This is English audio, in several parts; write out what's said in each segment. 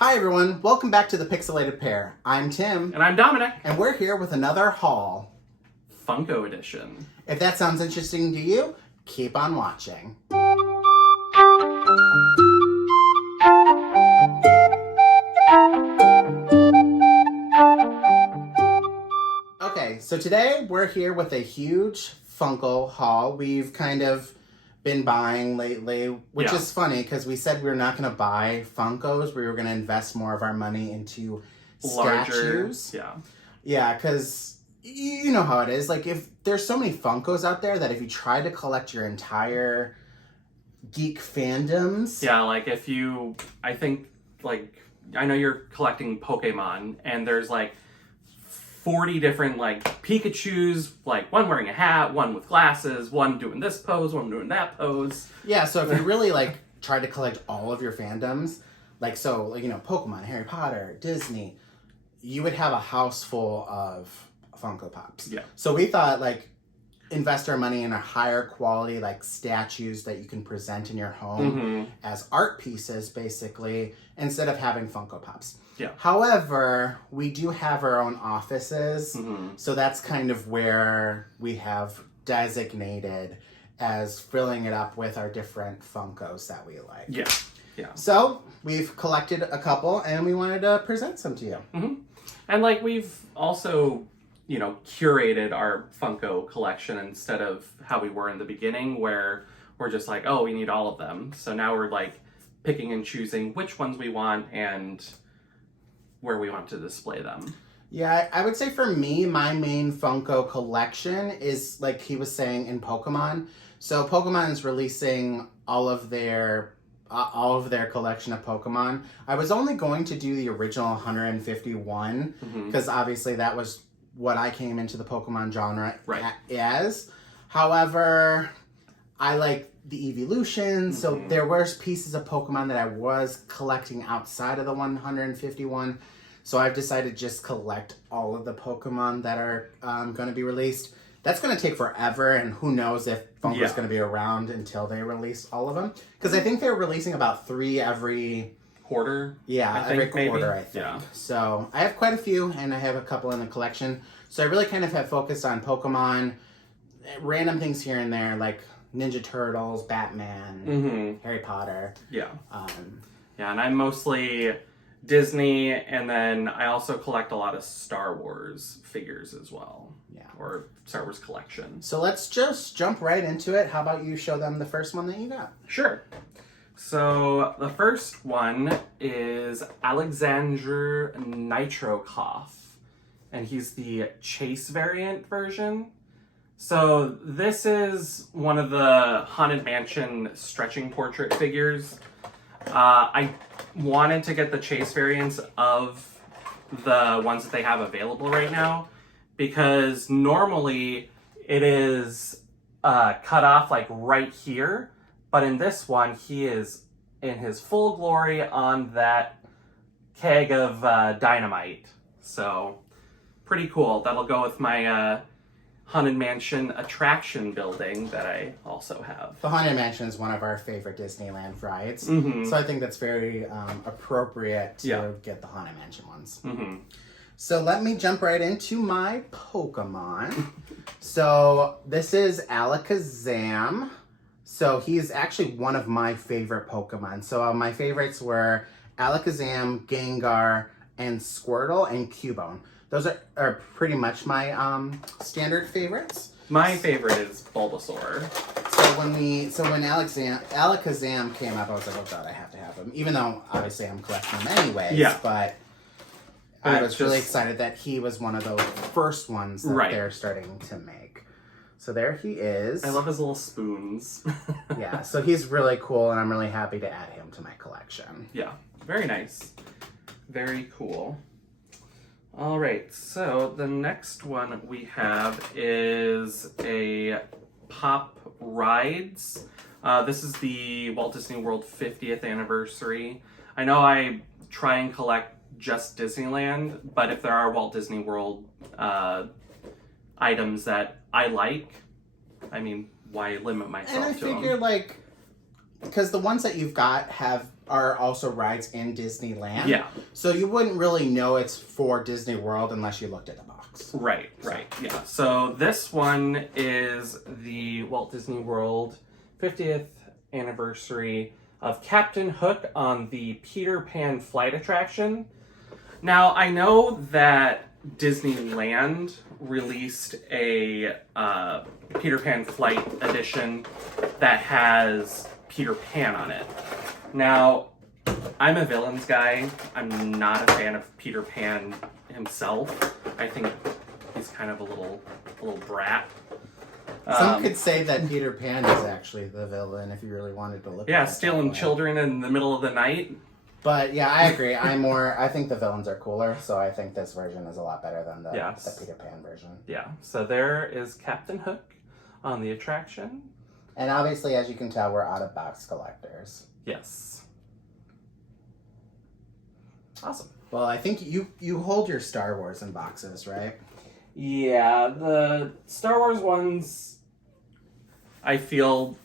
Hi everyone, welcome back to the Pixelated Pair. I'm Tim. And I'm Dominic. And we're here with another haul. Funko edition. If that sounds interesting to you, keep on watching. Okay, so today we're here with a huge Funko haul. We've kind of been buying lately, which is funny because we said we were not going to buy Funkos. We were going to invest more of our money into statues. Yeah, because you know how it is. Like, if there's so many Funkos out there that if you try to collect your entire geek fandoms. Yeah, like I know you're collecting Pokemon, and there's like 40 different like Pikachus, like one wearing a hat, one with glasses, one doing this pose, one doing that pose. Yeah, so if you really like try to collect all of your fandoms, Pokemon, Harry Potter, Disney, you would have a house full of Funko Pops. Yeah. So we thought invest our money in a higher quality statues that you can present in your home as art pieces basically, instead of having Funko Pops. Yeah. However, we do have our own offices, so that's kind of where we have designated as filling it up with our different Funkos that we like. Yeah. So we've collected a couple, and we wanted to present some to you. And we've also, curated our Funko collection instead of how we were in the beginning, where we're just like, oh, we need all of them. So now we're picking and choosing which ones we want and where we want to display them. Yeah, I would say for me, my main Funko collection is, like he was saying, in Pokemon. So Pokemon is releasing all of their collection of Pokemon. I was only going to do the original 151 because obviously that was what I came into the Pokemon genre as. However, I like the evolution, so there were pieces of Pokemon that I was collecting outside of the 151. So I've decided to just collect all of the Pokemon that are going to be released. That's going to take forever, and who knows if Funko's going to be around until they release all of them. Because I think they're releasing about 3 every quarter. Yeah, every quarter, maybe. I think. Yeah. So I have quite a few, and I have a couple in the collection. So I really kind of have focused on Pokemon, random things here and there, like Ninja Turtles, Batman, Harry Potter. Yeah. And I'm mostly Disney, and then I also collect a lot of Star Wars figures as well. Yeah. Or Star Wars collection. So let's just jump right into it. How about you show them the first one that you got? Sure. So the first one is Alexander Nitrokov, and he's the Chase variant version. So this is one of the Haunted Mansion stretching portrait figures. I wanted to get the Chase variants of the ones that they have available right now, because normally it is cut off right here, but in this one he is in his full glory on that keg of dynamite. So pretty cool. That'll go with my Haunted Mansion attraction building that I also have. The Haunted Mansion is one of our favorite Disneyland rides, so I think that's very appropriate to get the Haunted Mansion ones. So let me jump right into my Pokemon. So this is Alakazam. So he's actually one of my favorite Pokemon. So my favorites were Alakazam, Gengar, and Squirtle, and Cubone. Those are pretty much my standard favorites. My favorite is Bulbasaur. So when Alakazam came up, I was like, oh god, I have to have him. Even though obviously I'm collecting them anyways. Yeah. But I was really excited that he was one of those first ones that they're starting to make. So there he is. I love his little spoons. Yeah, so he's really cool, and I'm really happy to add him to my collection. Yeah, very nice. Very cool. All right, so the next one we have is a Pop Rides. This is the Walt Disney World 50th anniversary. I know I try and collect just Disneyland, but if there are Walt Disney World items that I like, I mean, why limit myself to them? And I figure, because the ones that you've got have are also rides in Disneyland. Yeah. So you wouldn't really know it's for Disney World unless you looked at the box. Right, yeah. So this one is the Walt Disney World 50th anniversary of Captain Hook on the Peter Pan flight attraction. Now, I know that Disneyland released a Peter Pan flight edition that has Peter Pan on it. Now, I'm a villains guy. I'm not a fan of Peter Pan himself. I think he's kind of a little brat. Some could say that Peter Pan is actually the villain if you really wanted to look at it. Yeah, stealing children in the middle of the night. But yeah, I agree. I think the villains are cooler, so I think this version is a lot better than the Peter Pan version. Yeah, so there is Captain Hook on the attraction. And obviously, as you can tell, we're out of box collectors. Yes. Awesome. Well, I think you hold your Star Wars in boxes, right? Yeah, the Star Wars ones, I feel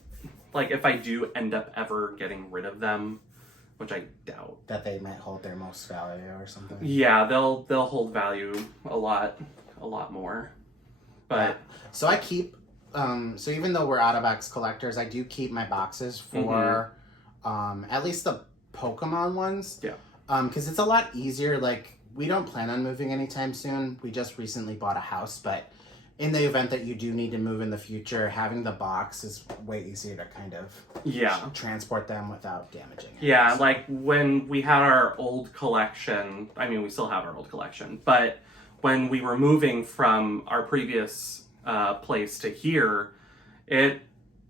like if I do end up ever getting rid of them, which I doubt. That they might hold their most value or something. Yeah, they'll hold value a lot more. But yeah. So I keep so even though we're out of box collectors, I do keep my boxes for at least the Pokemon ones. Yeah. Because it's a lot easier. Like, we don't plan on moving anytime soon. We just recently bought a house, but in the event that you do need to move in the future, having the box is way easier to kind of transport them without damaging it. Yeah, like when we had our old collection, I mean, we still have our old collection, but when we were moving from our previous place to here, it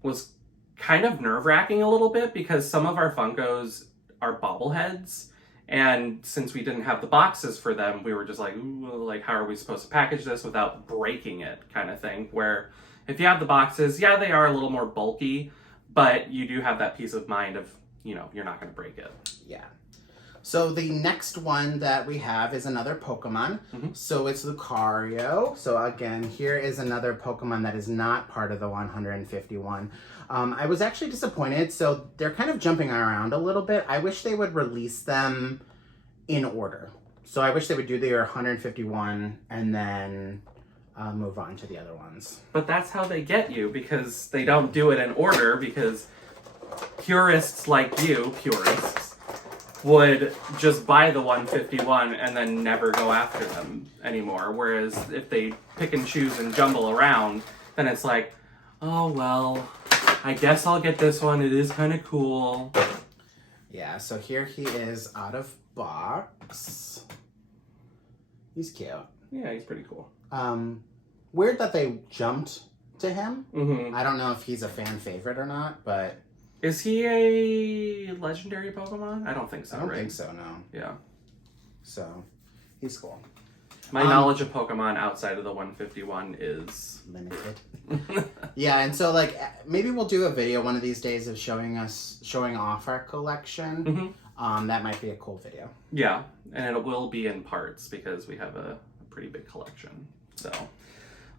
was kind of nerve-wracking a little bit because some of our Funkos are bobbleheads. And since we didn't have the boxes for them, we were just like, ooh, like, how are we supposed to package this without breaking it kind of thing? Where if you have the boxes, yeah, they are a little more bulky, but you do have that peace of mind of, you know, you're not going to break it. Yeah. So the next one that we have is another Pokemon. So it's Lucario. So again, here is another Pokemon that is not part of the 151. I was actually disappointed. So they're kind of jumping around a little bit. I wish they would release them in order. So I wish they would do their 151 and then move on to the other ones. But that's how they get you, because they don't do it in order, because purists like you, would just buy the 151 and then never go after them anymore. Whereas if they pick and choose and jumble around, then it's like, oh, well, I guess I'll get this one. It is kind of cool. Yeah, so here he is out of box. He's cute. Yeah, he's pretty cool. Weird that they jumped to him. Mm-hmm. I don't know if he's a fan favorite or not, but... Is he a legendary Pokemon? I don't think so, I don't think so, no. Yeah. So, he's cool. My knowledge of Pokemon outside of the 151 is... limited. Yeah, and so, like, maybe we'll do a video one of these days of showing off our collection. That might be a cool video. Yeah, and it will be in parts because we have a pretty big collection. So...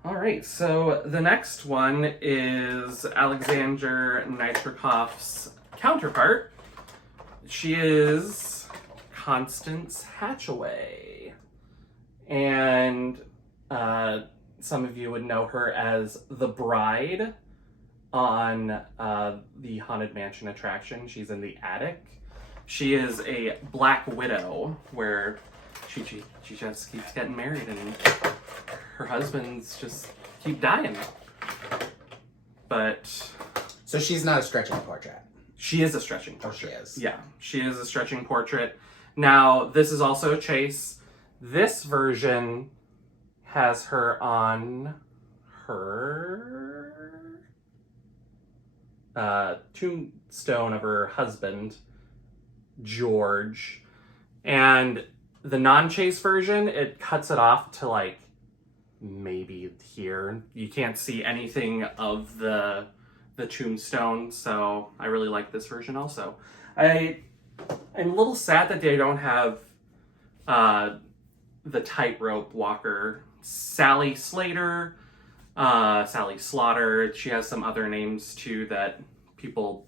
All right, so the next one is Alexander Nitrikov's counterpart. She is Constance Hatchaway. And some of you would know her as the bride on the Haunted Mansion attraction. She's in the attic. She is a Black Widow, where she just keeps getting married and her husbands just keep dying. But... So she's not a stretching portrait. She is a stretching portrait. Oh, she is. Yeah, she is a stretching portrait. Now, this is also a chase. This version has her on her tombstone of her husband, George. And the non-chase version, it cuts it off to like maybe here. You can't see anything of the tombstone, so I really like this version also. I'm a little sad that they don't have the tightrope walker. Sally Slater, Sally Slaughter. She has some other names too that people,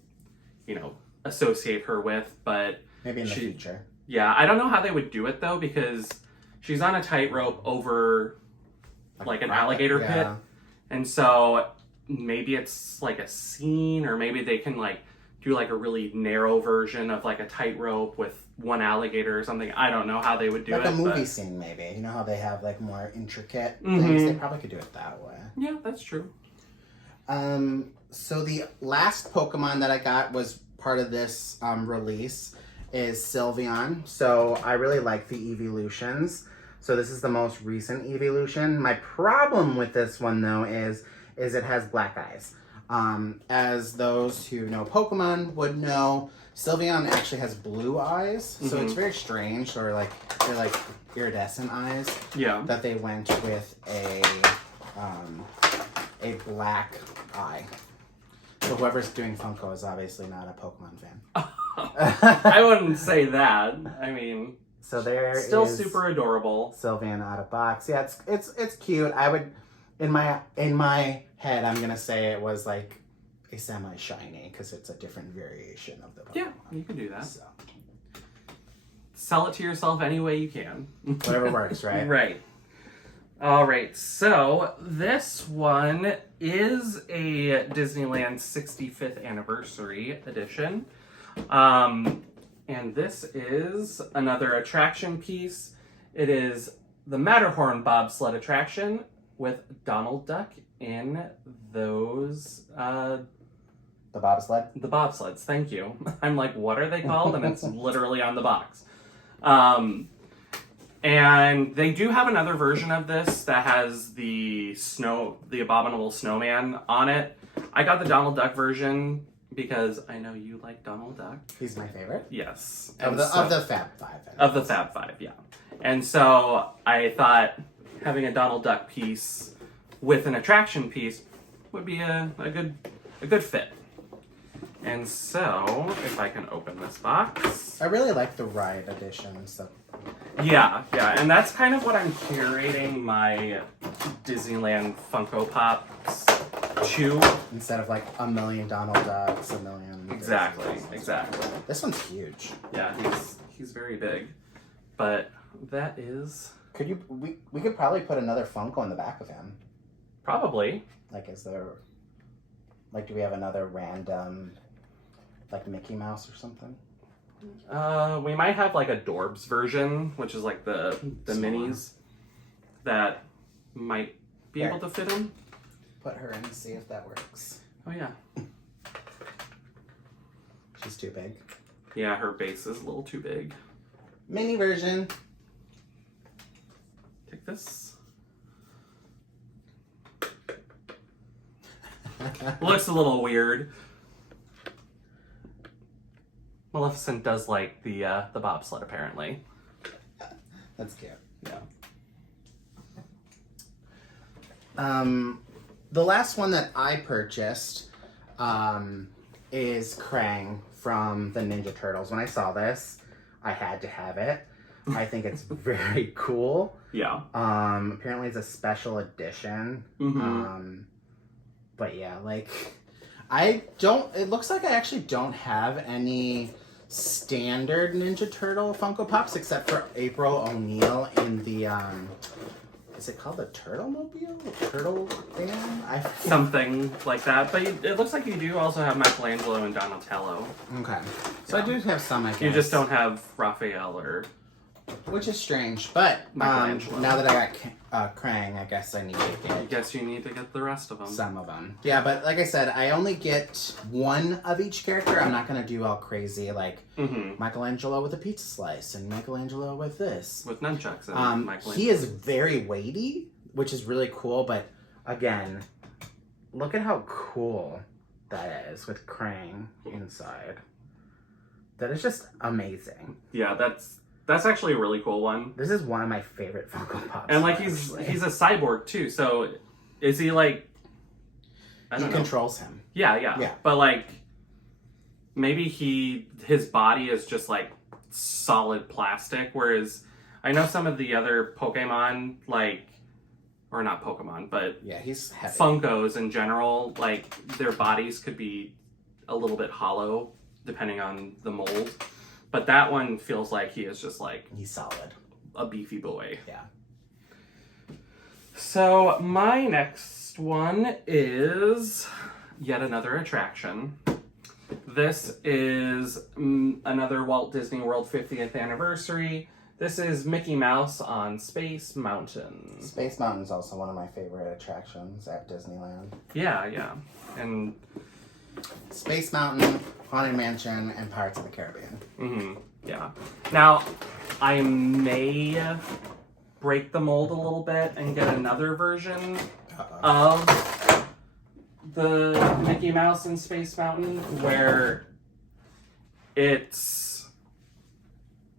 you know, associate her with, but Maybe in the future. Yeah, I don't know how they would do it though, because she's on a tightrope over like an alligator pit, and so maybe it's like a scene, or maybe they can like do like a really narrow version of like a tightrope with one alligator or something. I don't know how they would do it. Like a movie scene, maybe. You know how they have like more intricate things? They probably could do it that way. Yeah, that's true. So the last Pokemon that I got was part of this release is Sylveon. So I really like the evolutions. So this is the most recent evolution. My problem with this one though is it has black eyes. As those who know Pokemon would know, Sylveon actually has blue eyes. So it's very strange, or like they're like iridescent eyes. Yeah. That they went with a black eye. So whoever's doing Funko is obviously not a Pokemon fan. I wouldn't say that. I mean, so there still is super adorable. Sylveon out of box. Yeah, it's cute. I would in my head I'm gonna say it was like a semi-shiny because it's a different variation of the Pokemon. Yeah, you can do that. So. Sell it to yourself any way you can. Whatever works, right? Right. All right, so this one is a Disneyland 65th anniversary edition. And this is another attraction piece. It is the Matterhorn bobsled attraction with Donald Duck in those... the bobsled? The bobsleds, thank you. I'm like, what are they called? And it's literally on the box. And they do have another version of this that has the abominable snowman on it. I got the Donald Duck version because I know you like Donald Duck. He's my favorite. Yes. Of the Fab Five. Of the Fab Five, yeah. And so I thought having a Donald Duck piece with an attraction piece would be a good fit. And so, if I can open this box. I really like the ride edition. So. Yeah, and that's kind of what I'm curating my Disneyland Funko Pops to. Instead of like a million Donald Ducks, a million. Exactly. This one's huge. Yeah, he's very big, but that is. We could probably put another Funko in the back of him. Probably. Like, is there? Like, do we have another random, like Mickey Mouse or something? We might have like a Dorbs version, which is like the minis that might be able to fit in. Put her in and see if that works. Oh yeah. She's too big. Yeah, her base is a little too big. Mini version. Take this. Looks a little weird. Maleficent does like the bobsled, apparently. That's cute. Yeah. The last one that I purchased is Krang from the Ninja Turtles. When I saw this, I had to have it. I think it's very cool. Yeah. Apparently it's a special edition. But yeah, like, it looks like I actually don't have any standard Ninja Turtle Funko Pops except for April O'Neil in the, is it called the Turtle Mobile? The Turtle Van? Something like that. But it looks like you do also have Michelangelo and Donatello. Okay. So yeah. I do have some, I guess. You just don't have Raphael or... Which is strange, but now that I got Krang, I guess I need to get... I guess you need to get the rest of them. Some of them. Yeah, but like I said, I only get one of each character. I'm not going to do all crazy, like Michelangelo with a pizza slice and Michelangelo with this. With nunchucks and Michelangelo. He is very weighty, which is really cool, but again, look at how cool that is with Krang inside. That is just amazing. Yeah, that's actually a really cool one. This is one of my favorite Funko Pops. And like he's a cyborg too, so is he like I don't know. Controls him. Yeah. But like maybe his body is just like solid plastic, whereas I know some of the other Pokemon, like, or not Pokemon, but yeah, he's heavy. Funkos in general, like their bodies could be a little bit hollow depending on the mold. But that one feels like he is just like He's solid. a beefy boy. Yeah. So my next one is yet another attraction. This is another Walt Disney World 50th anniversary. This is Mickey Mouse on Space Mountain. Space Mountain is also one of my favorite attractions at Disneyland. Yeah. And Space Mountain, Haunted Mansion, and Pirates of the Caribbean. Yeah. Now, I may break the mold a little bit and get another version of the Mickey Mouse in Space Mountain where it's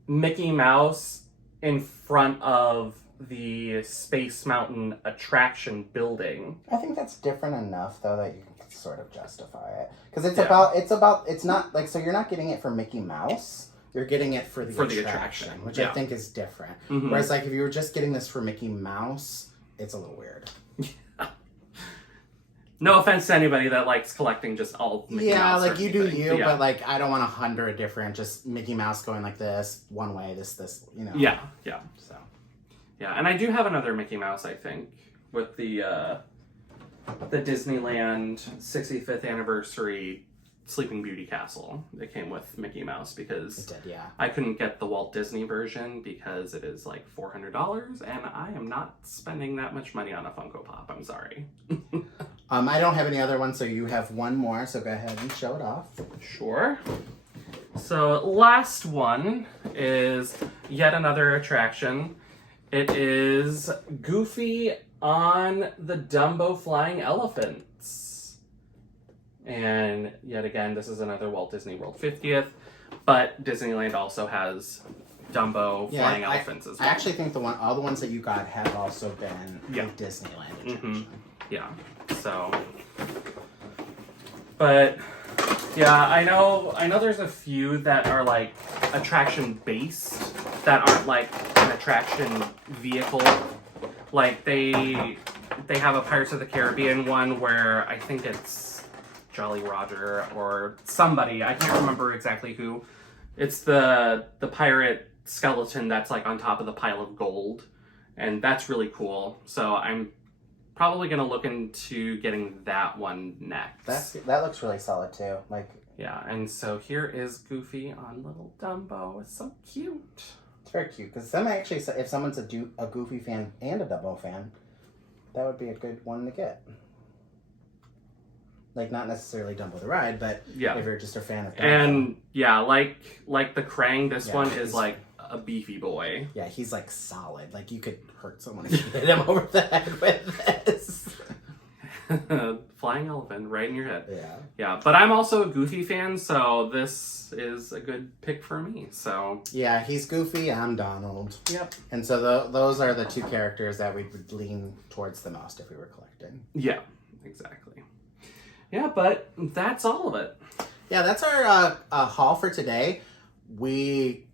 Mickey Mouse in front of the Space Mountain attraction building. I think that's different enough, though, that you can sort of justify it. Because it's not, like, so you're not getting it for Mickey Mouse, you're getting it for the attraction, which I think is different. Whereas, like, if you were just getting this for Mickey Mouse, it's a little weird. No offense to anybody that likes collecting just all Mickey Mouse. Like, you do you, but, like, I don't want 100 different, just Mickey Mouse going like this, one way, this, you know. Yeah. So. Yeah, and I do have another Mickey Mouse, I think, with the Disneyland 65th anniversary Sleeping Beauty Castle. It came with Mickey Mouse because It did, yeah. I couldn't get the Walt Disney version because it is like $400, and I am not spending that much money on a Funko Pop. I'm sorry. I don't have any other ones, so you have one more, so go ahead and show it off. Sure. So last one is yet another attraction. It is Goofy on the Dumbo Flying Elephants. And yet again, this is another Walt Disney World 50th, but Disneyland also has Dumbo Flying Elephants as well. I actually think all the ones that you got have also been a Disneyland attraction. Yeah, so... But... Yeah, I know there's a few that are like attraction based that aren't like an attraction vehicle. Like they have a Pirates of the Caribbean one where I think it's Jolly Roger or somebody, I can't remember exactly who. It's the pirate skeleton that's like on top of the pile of gold, and that's really cool. So I'm probably gonna look into getting that one next. That looks really solid too. Like, yeah, and so here is Goofy on Little Dumbo. It's so cute. It's very cute because if someone's a Goofy fan and a Dumbo fan, that would be a good one to get. Like, not necessarily Dumbo the ride, but if you're just a fan of Dumbo. And yeah, like the Krang, this one is like a beefy boy. Yeah, he's like solid. Like, you could hurt someone if you hit him over the head with this. Flying elephant right in your head. Yeah, but I'm also a Goofy fan, so this is a good pick for me. So yeah, he's Goofy, I'm Donald. Yep. And so those are the two characters that we would lean towards the most if we were collecting. Yeah, exactly. Yeah, but that's all of it. Yeah, that's our haul for today. We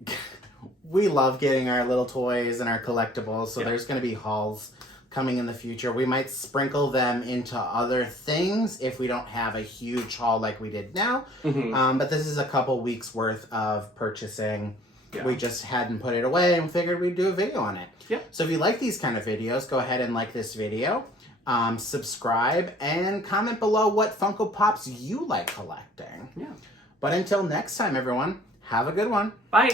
love getting our little toys and our collectibles, so there's going to be hauls coming in the future. We might sprinkle them into other things if we don't have a huge haul like we did now. But this is a couple weeks worth of purchasing. We just hadn't put it away and figured we'd do a video on it. So if you like these kind of videos, go ahead and like this video. Subscribe and comment below what Funko Pops you like collecting. But until next time, everyone, have a good one. Bye.